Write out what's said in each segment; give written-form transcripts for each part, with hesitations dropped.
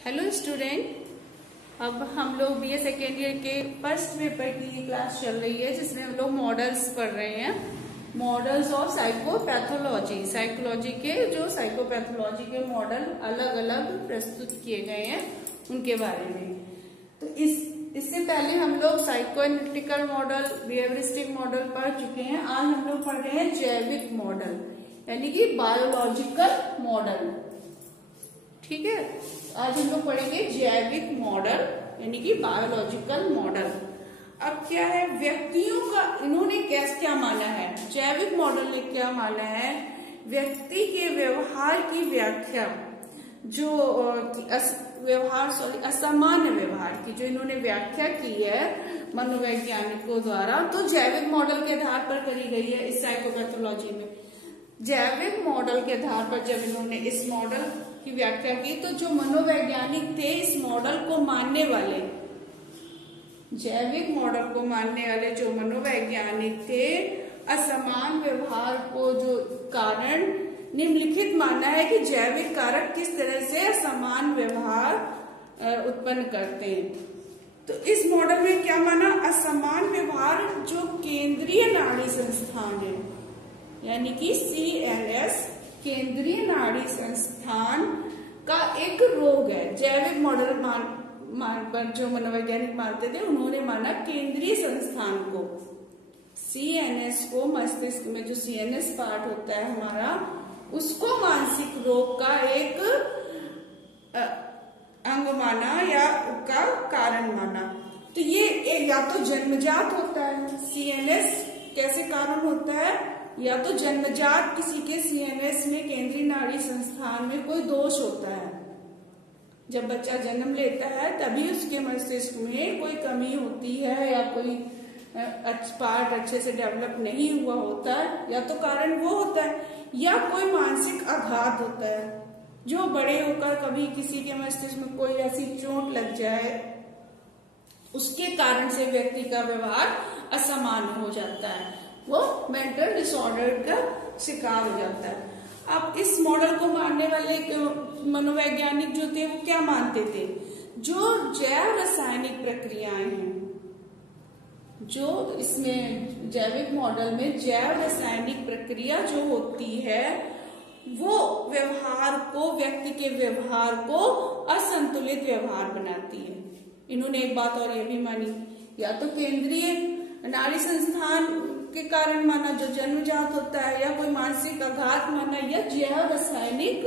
Hello student, अब हम लोग बीए सेकेंड ईयर के फर्स्ट पेपर की क्लास चल रही है जिसमें हम लोग मॉडल्स पढ़ रहे हैं। मॉडल्स ऑफ साइकोपैथोलॉजी, साइकोलॉजी के जो साइकोपैथोलॉजी के मॉडल अलग अलग प्रस्तुत किए गए हैं उनके बारे में। तो इससे पहले हम लोग साइकोएनालिटिकल मॉडल, बिहेवियरिस्टिक मॉडल पढ़ चुके हैं। आज हम लोग पढ़ रहे हैं जैविक मॉडल यानी कि बायोलॉजिकल मॉडल। ठीक है, आज हम लोग पढ़ेंगे जैविक मॉडल यानी कि बायोलॉजिकल मॉडल। अब क्या है, व्यक्तियों का इन्होंने क्या माना है, जैविक मॉडल ने क्या माना है, व्यक्ति के व्यवहार की व्याख्या जो असामान्य व्यवहार की जो इन्होंने व्याख्या की है मनोवैज्ञानिकों द्वारा, तो जैविक मॉडल के आधार पर करी गई है। इस साइकोपैथोलॉजी में जैविक मॉडल के आधार पर जब इन्होंने इस मॉडल की व्याख्या की, तो जो मनोवैज्ञानिक थे इस मॉडल को मानने वाले, जैविक मॉडल को मानने वाले जो मनोवैज्ञानिक थे, असमान व्यवहार को जो कारण निम्नलिखित माना है कि जैविक कारक किस तरह से असमान व्यवहार उत्पन्न करते हैं। तो इस मॉडल में क्या माना, असमान व्यवहार जो केंद्रीय नाड़ी संस्थान है यानी कि CNS, केंद्रीय नाड़ी संस्थान का एक रोग है। जैविक मॉडल पर जो मनोवैज्ञानिक मानते थे उन्होंने माना केंद्रीय संस्थान को, CNS को, मस्तिष्क में जो CNS पार्ट होता है हमारा, उसको मानसिक रोग का एक अंग माना या उसका कारण माना। तो ये या तो जन्मजात होता है, CNS कैसे कारण होता है, या तो जन्मजात किसी के CNS में, केंद्रीय नाड़ी संस्थान में कोई दोष होता है। जब बच्चा जन्म लेता है तभी उसके मस्तिष्क में कोई कमी होती है या कोई पार्ट अच्छे से डेवलप नहीं हुआ होता है, या तो कारण वो होता है, या कोई मानसिक आघात होता है जो बड़े होकर कभी किसी के मस्तिष्क में कोई ऐसी चोट लग जाए, उसके कारण से व्यक्ति का व्यवहार असमान हो जाता है, वो मेंटल डिसऑर्डर का शिकार हो जाता है। अब इस मॉडल को मानने वाले मनोवैज्ञानिक जो थे वो क्या मानते थे, जो जैव रासायनिक प्रक्रियाएं हैं, जो इसमें जैविक मॉडल में जैव रासायनिक प्रक्रिया जो होती है वो व्यवहार को, व्यक्ति के व्यवहार को असंतुलित व्यवहार बनाती है। इन्होंने एक बात और ये भी मानी, या तो केंद्रीय नाड़ी संस्थान के कारण माना जो जन्मजात होता है, या कोई मानसिक आघात माना, या जैव रासायनिक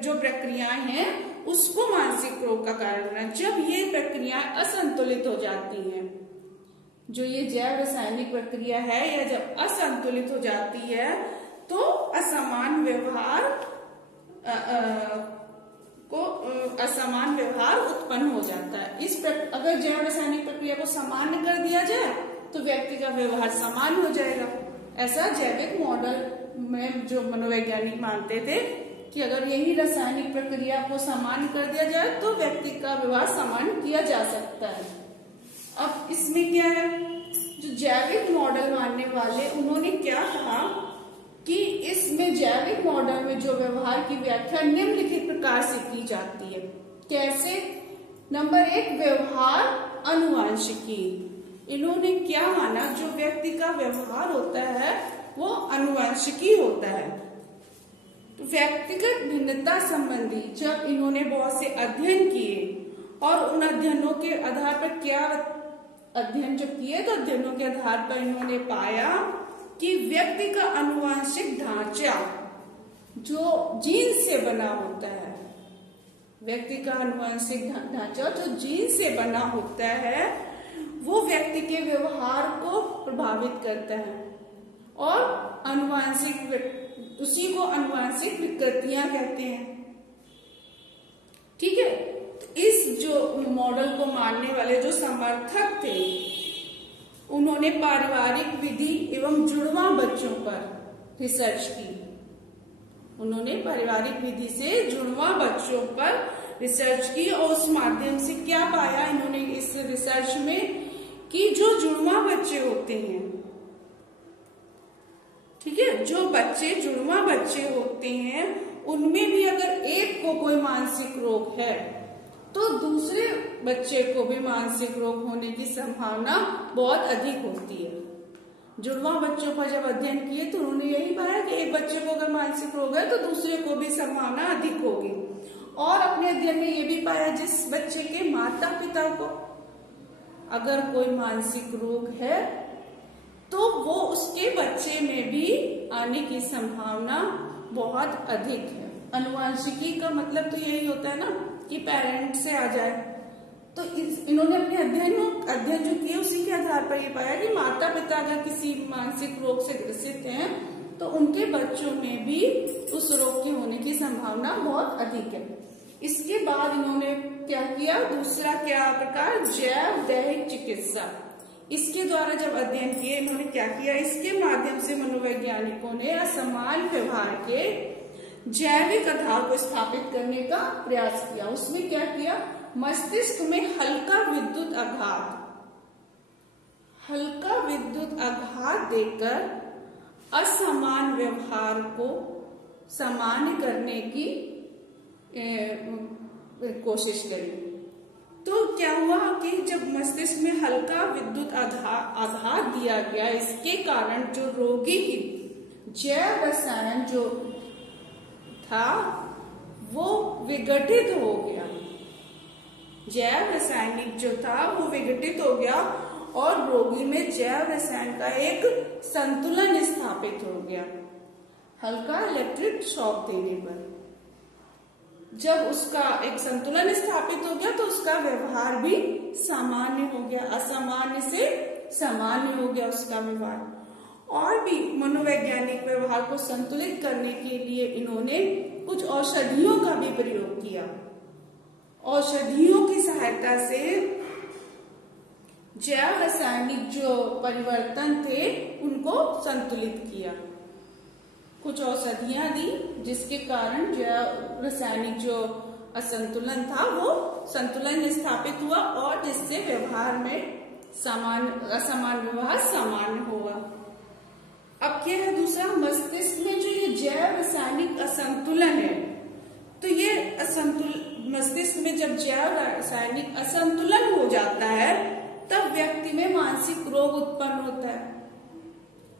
जो प्रक्रियाएं हैं उसको मानसिक रोग का कारण माना। जब ये प्रक्रियाएं असंतुलित हो जाती हैं, जो ये जैव रासायनिक प्रक्रिया है या जब असंतुलित हो जाती है तो असमान व्यवहार असमान व्यवहार उत्पन्न हो जाता है। अगर जैव रासायनिक प्रक्रिया को सामान्य कर दिया जाए तो व्यक्ति का व्यवहार समान हो जाएगा। ऐसा जैविक मॉडल में जो मनोवैज्ञानिक मानते थे कि अगर यही रासायनिक प्रक्रिया को सामान्य कर दिया जाए तो व्यक्ति का व्यवहार सामान्य किया जा सकता है। अब इसमें क्या है, जो जैविक मॉडल मानने वाले उन्होंने क्या कहा कि इसमें जैविक मॉडल में जो व्यवहार की व्याख्या निम्नलिखित प्रकार से की जाती है। कैसे? नंबर 1, व्यवहार आनुवंशिकी। इन्होंने क्या माना, जो व्यक्ति का व्यवहार होता है वो आनुवंशिकी होता है। तो व्यक्तिगत भिन्नता संबंधी जब इन्होंने बहुत से अध्ययन किए और उन अध्ययनों के आधार पर क्या अध्ययन जब किए, तो अध्ययनों के आधार पर इन्होंने पाया कि व्यक्ति का आनुवंशिक ढांचा जो जीन से बना होता है, व्यक्ति का आनुवंशिक ढांचा जो जीन से बना होता है वो व्यक्ति के व्यवहार को प्रभावित करता है, और उसी को आनुवंशिक विकृतियां कहते हैं। ठीक है, तो इस जो मॉडल को मानने वाले जो समर्थक थे उन्होंने पारिवारिक विधि एवं जुड़वा बच्चों पर रिसर्च की। उन्होंने पारिवारिक विधि से जुड़वा बच्चों पर रिसर्च की और उस माध्यम से क्या पाया इन्होंने इस रिसर्च में कि जो जुड़वा बच्चे होते हैं, ठीक है, जो बच्चे जुड़वा बच्चे होते हैं उनमें भी अगर एक को को कोई मानसिक रोग है तो दूसरे बच्चे को भी मानसिक रोग होने की संभावना बहुत अधिक होती है। जुड़वा बच्चों पर जब अध्ययन किए तो उन्होंने यही पाया कि एक बच्चे को अगर मानसिक रोग है तो दूसरे को भी संभावना अधिक होगी। और अपने अध्ययन में ये भी पाया जिस बच्चे के माता पिता को अगर कोई मानसिक रोग है तो वो उसके बच्चे में भी आने की संभावना बहुत अधिक है। अनुवांशिकी का मतलब तो यही होता है ना कि पेरेंट से आ जाए। तो इन्होंने अपने अध्ययन जो किए उसी के आधार पर ये पाया कि माता पिता अगर किसी मानसिक रोग से ग्रसित हैं तो उनके बच्चों में भी उस रोग के होने की संभावना बहुत अधिक है। इसके बाद इन्होंने क्या किया, दूसरा क्या प्रकार, जैव दैहिक चिकित्सा। इसके द्वारा जब अध्ययन किए इन्होंने क्या किया, इसके माध्यम से मनोवैज्ञानिकों ने असमान व्यवहार के जैविक आधार को स्थापित करने का प्रयास किया। उसमें क्या किया, मस्तिष्क में हल्का विद्युत आघात देकर असमान व्यवहार को सामान्य करने की कोशिश करी। तो क्या हुआ कि जब मस्तिष्क में हल्का विद्युत आघात दिया गया, इसके कारण जो रोगी की जैव रसायन जो था वो विघटित हो गया। जैव रासायनिक जो था वो विघटित हो गया और रोगी में जैव रसायन का एक संतुलन स्थापित हो गया। हल्का इलेक्ट्रिक शॉक देने पर जब उसका एक संतुलन स्थापित हो गया तो उसका व्यवहार भी सामान्य हो गया, असामान्य से सामान्य हो गया उसका व्यवहार। और भी मनोवैज्ञानिक व्यवहार को संतुलित करने के लिए इन्होंने कुछ औषधियों का भी प्रयोग किया। औषधियों की सहायता से जैव रासायनिक जो परिवर्तन थे उनको संतुलित किया। कुछ औषधियां दी जिसके कारण जैव रासायनिक जो असंतुलन था वो संतुलन स्थापित हुआ और जिससे व्यवहार में असमान व्यवहार सामान्य हुआ। अब क्या है दूसरा, मस्तिष्क में जो ये जैव रासायनिक असंतुलन है, तो ये मस्तिष्क में जब जैव रासायनिक असंतुलन हो जाता है तब व्यक्ति में मानसिक रोग उत्पन्न होता है।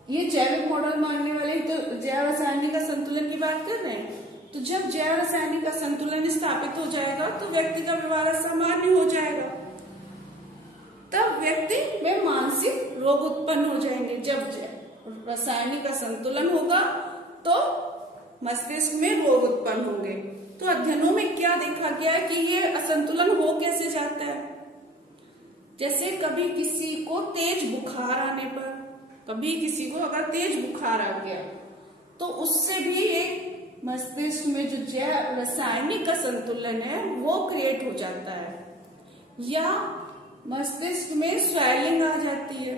ये जैविक मॉडल मानने वाले तो जैव रासायनिक असंतुलन की बात कर रहे हैं। तो जब जैव रासायनिक असंतुलन स्थापित हो जाएगा तो व्यक्ति का व्यवहार असामान्य हो जाएगा, तब व्यक्ति में मानसिक रोग उत्पन्न हो जाएंगे। जब रासायनिक असंतुलन होगा तो मस्तिष्क में रोग उत्पन्न होंगे। तो अध्ययनों में क्या देखा गया है कि ये असंतुलन हो कैसे जाता है। जैसे कभी किसी को तेज बुखार आने पर, कभी किसी को अगर तेज बुखार आ गया तो उससे भी एक मस्तिष्क में जो जैव रासायनिक असंतुलन है वो क्रिएट हो जाता है, या मस्तिष्क में स्वेलिंग आ जाती है,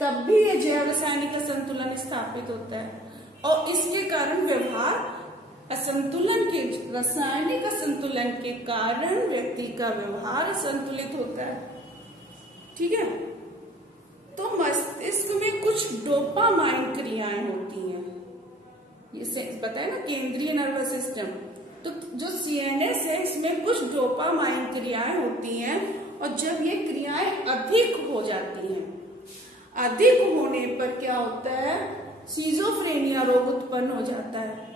तब भी ये जैव रासायनिक असंतुलन स्थापित होता है। और इसके कारण व्यवहार असंतुलन के, रासायनिक असंतुलन के कारण व्यक्ति का व्यवहार असंतुलित होता है। ठीक है, तो मस्तिष्क में कुछ डोपामाइन क्रियाएं होती हैं। ये बताया ना, केंद्रीय नर्वस सिस्टम। तो जो सीएनएस है इसमें कुछ डोपामाइन क्रियाएं होती हैं और जब ये क्रियाएं अधिक हो जाती हैं, अधिक होने पर क्या होता है, सिजोफ्रेनिया रोग उत्पन्न हो जाता है।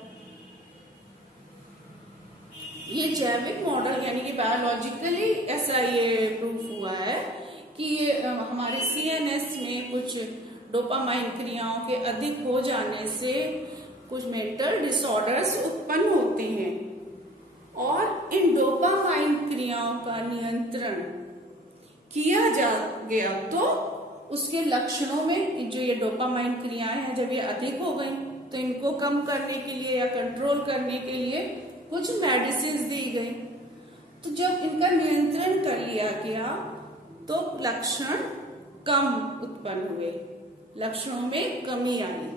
ये जैविक मॉडल यानी कि बायोलॉजिकली ऐसा ये प्रूफ हुआ है कि ये हमारे सीएनएस में कुछ डोपामाइन क्रियाओं के अधिक हो जाने से कुछ मेंटल डिसऑर्डर्स उत्पन्न होते हैं और इन डोपामाइन क्रियाओं का नियंत्रण किया जा गया तो उसके लक्षणों में जो ये डोपामाइन क्रियाएं हैं जब ये अधिक हो गई तो इनको कम करने के लिए या कंट्रोल करने के लिए कुछ मेडिसिन दी गई। तो जब इनका नियंत्रण कर लिया गया तो लक्षण कम उत्पन्न हुए, लक्षणों में कमी आई।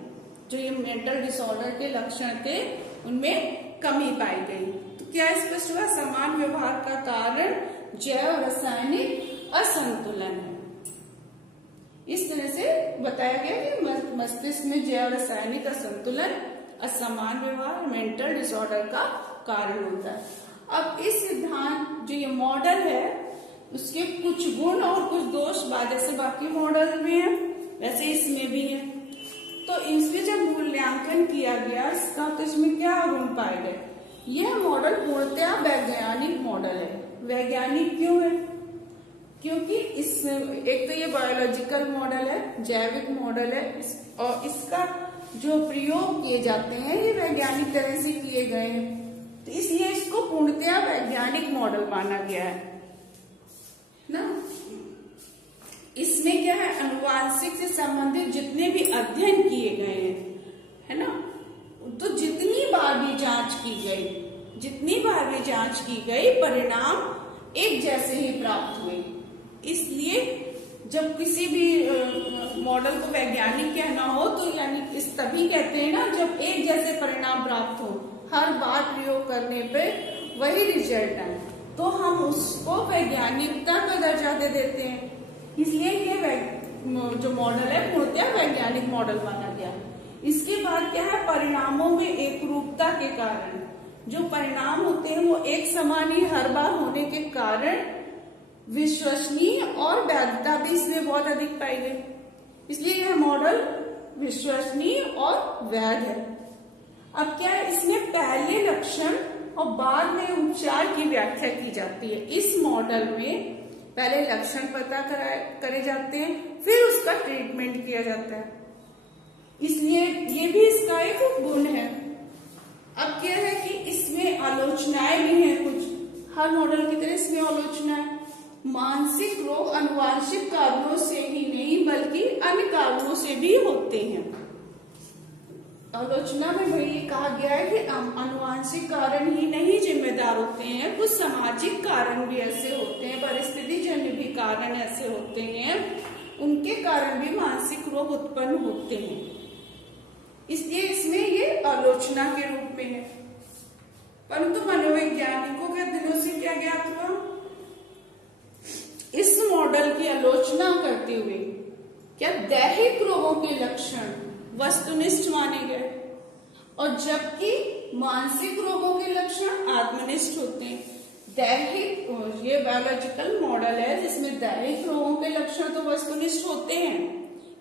जो ये मेंटल डिसऑर्डर के लक्षण थे उनमें कमी पाई गई। तो क्या स्पष्ट हुआ, समान व्यवहार का कारण जैव रासायनिक असंतुलन है। इस तरह से बताया गया कि मस्तिष्क में जैव रासायनिक असंतुलन असमान व्यवहार मेंटल डिसऑर्डर का कारण होता है। अब इस सिद्धांत जो ये मॉडल है उसके कुछ गुण और कुछ दोष जैसे बाकी मॉडल में है वैसे इसमें भी है। तो इसमें जब मूल्यांकन किया गया इसका तो इसमें क्या गुण पाए गए, यह मॉडल पूर्णतया वैज्ञानिक मॉडल है। वैज्ञानिक क्यों है, क्योंकि एक तो ये बायोलॉजिकल मॉडल है, जैविक मॉडल है, और इसका जो प्रयोग किए जाते हैं ये वैज्ञानिक तरह से किए गए हैं, तो इसलिए इसको पूर्णतया वैज्ञानिक मॉडल माना गया है ना। इसमें क्या है, अनुवांशिक से संबंधित जितने भी अध्ययन किए गए हैं, है ना, तो जितनी बार भी जांच की गई परिणाम एक जैसे ही प्राप्त हुए। इसलिए जब किसी भी मॉडल को वैज्ञानिक कहना हो तो यानी इस तभी कहते हैं ना जब एक जैसे परिणाम प्राप्त हो, हर बार प्रयोग करने पे वही रिजल्ट आए, तो हम उसको वैज्ञानिकता का दर्जा दे देते हैं। इसलिए ये जो मॉडल है पूर्णतया वैज्ञानिक मॉडल माना गया। इसके बाद क्या है, परिणामों में एकरूपता के कारण जो परिणाम होते हैं वो एक समान ही हर बार होने के कारण विश्वसनीय और वैधता भी इसमें बहुत अधिक पाई गई। इसलिए यह मॉडल विश्वसनीय और वैध है। अब क्या है, इसमें पहले लक्षण और बाद में उपचार की व्याख्या की जाती है। इस मॉडल में पहले लक्षण पता करे जाते हैं, फिर उसका ट्रीटमेंट किया जाता है। इसलिए ये भी इसका एक गुण है। अब क्या है कि इसमें आलोचनाएं भी हैं कुछ, हर मॉडल की तरह इसमें आलोचनाएं। मानसिक रोग अनुवांशिक कारणों से ही नहीं बल्कि अन्य कारणों से भी होते हैं। आलोचना में भाई कहा गया है कि अनुवांशिक कारण ही नहीं जिम्मेदार होते हैं, कुछ सामाजिक कारण भी ऐसे होते हैं, परिस्थिति जन्य भी कारण ऐसे होते हैं, उनके कारण भी मानसिक रोग उत्पन्न होते हैं। इसलिए इसमें ये आलोचना के रूप में है। परंतु मनोवैज्ञानिकों के दिलों से क्या ज्ञात हुआ, इस मॉडल की आलोचना करते हुए क्या दैहिक रोगों के लक्षण वस्तुनिष्ठ माने गए, और जबकि मानसिक रोगों के लक्षण आत्मनिष्ठ होते हैं। दैहिक, ये बायोलॉजिकल मॉडल है जिसमें दैहिक रोगों के लक्षण तो वस्तुनिष्ठ होते हैं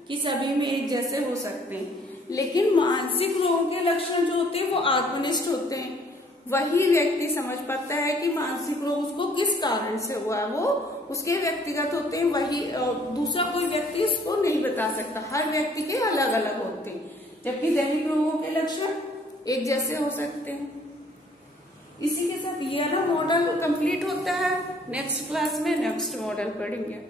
कि सभी में एक जैसे हो सकते हैं, लेकिन मानसिक रोगों के लक्षण जो होते हैं वो आत्मनिष्ठ होते हैं। वही व्यक्ति समझ पाता है कि मानसिक रोग उसको किस कारण से हुआ है, वो उसके व्यक्तिगत होते हैं, वही दूसरा कोई व्यक्ति उसको नहीं बता सकता, हर व्यक्ति के अलग अलग होते हैं, जबकि दैहिक रोगों के लक्षण एक जैसे हो सकते हैं। इसी के साथ ये ना मॉडल कंप्लीट होता है। नेक्स्ट क्लास में नेक्स्ट मॉडल पढ़ेंगे।